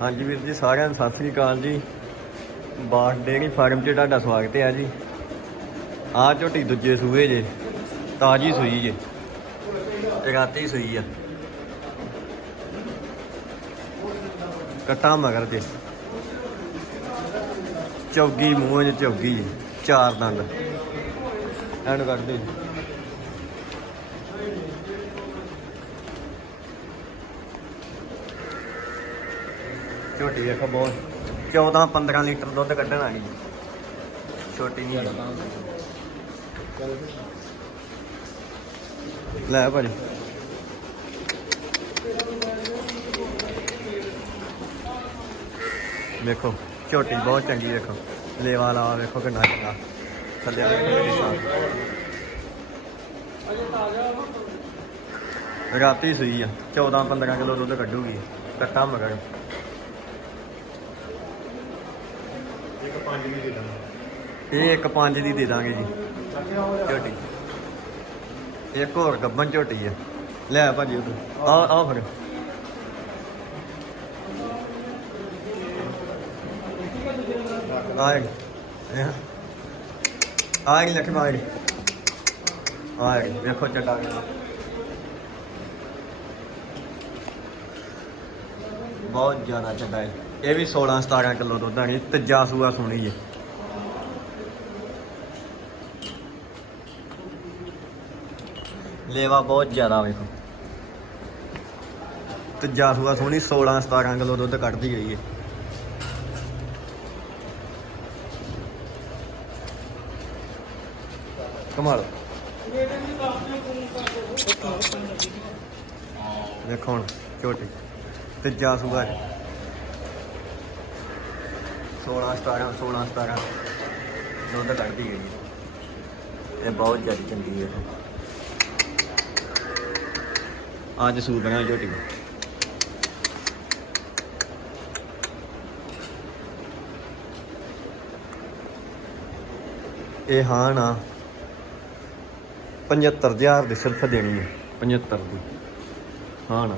ਹਾਂਜੀ ਵੀਰ ਜੀ, ਸਾਰਿਆਂ ਨੂੰ ਸਤਿ ਸ੍ਰੀ ਅਕਾਲ ਜੀ। ਬਾਗ ਡੇਅਰੀ ਫਾਰਮ 'ਚ ਤੁਹਾਡਾ ਸਵਾਗਤ ਹੈ ਜੀ। ਆਹ ਝੋਟੀ ਦੂਜੇ ਸੂਏ ਜੇ, ਤਾਜੀ ਸੂਈ ਜੇ ਇਹ ਰਾਤੀ ਸੂਈ ਆ। ਕਟਾ ਮਗਰ ਜੇ ਚੌਗੀ ਮੂੰਹ 'ਚ ਚੌਗੀ ਜੇ, ਚਾਰ ਦੰਦ। ਐਨ ਕੱਢ ਦੇ ਝੋਟੀ ਵੇਖੋ ਬਹੁਤ। 14 15 ਲੀਟਰ ਦੁੱਧ ਕੱਢਣ ਵਾਲੀ। ਛੋਟੀ ਨਹੀਂ ਹੈ। ਲੈ ਭਾਜੀ। ਵੇਖੋ, ਝੋਟੀ ਬਹੁਤ ਚੰਗੀ ਵੇਖੋ। ਲੇਵਾ ਲਾਵਾ ਵੇਖੋ ਕਿੰਨਾ ਚੰਗਾ। ਥੱਲੇ ਆ ਵੇਖੋ ਰਾਤੀ ਸੂਈ ਆ। 14 15 ਕਿਲੋ ਦੁੱਧ ਕੱਢੂਗੀ। ਕੱਟਾ ਮਗਰ। ਇੱਕ ਪੰਜ ਵੀ ਦੇ ਦਾਂਗੇ। ਇਹ ਇੱਕ ਪੰਜ ਦੀ ਦੇ ਦਾਂਗੇ ਜੀ। ਝੋਟੀ। ਇੱਕ ਹੋਰ ਗੱਬਨ ਝੋਟੀ ਆ। ਲੈ ਭਾਜੀ ਉਹ ਆ ਆ ਫਿਰ ਆਏ। ਆਏ ਲੱਖ ਮਾਰੇ ਆਏ। ਵੇਖੋ ਚੱਡਾ ਗਿਆ ਬਹੁਤ ਜ਼ਿਆਦਾ ਚੱਡਾ ਹੈ। ਇਹ ਵੀ 16 17 ਕਿਲੋ ਦੁੱਧ ਆਣੀ ਤੀਜਾ ਸੂਆ ਸੁਣੀ ਜੇ। ਲੇਵਾ ਬਹੁਤ ਜ਼ਿਆਦਾ ਵੇਖੋ ਤੀਜਾ ਸੂਆ ਸੋਹਣੀ 16 17 ਕਿਲੋ ਦੁੱਧ ਕੱਢਦੀ ਗਈ ਹੈ ਕਮਾਲ। ਵੇਖੋ ਹੁਣ, ਝੋਟੀ। ਤੀਜਾ ਸੂਆ ਹੈ 16 17 16 17 ਦੁੱਧ ਕੱਢਦੀ ਗਈ ਹੈ ਇਹ ਬਹੁਤ ਜ਼ਿਆਦਾ ਚੰਗੀ ਹੈ। ਅੱਜ ਸੂਟ ਬਣਾ ਝੋਟੀ ਇਹ ਹਾਂ ਨਾ 75000 ਦੀ ਸਿਰਫ ਦੇਣੀ ਹੈ। 75 ਦੀ। ਹਾਂ ਨਾ।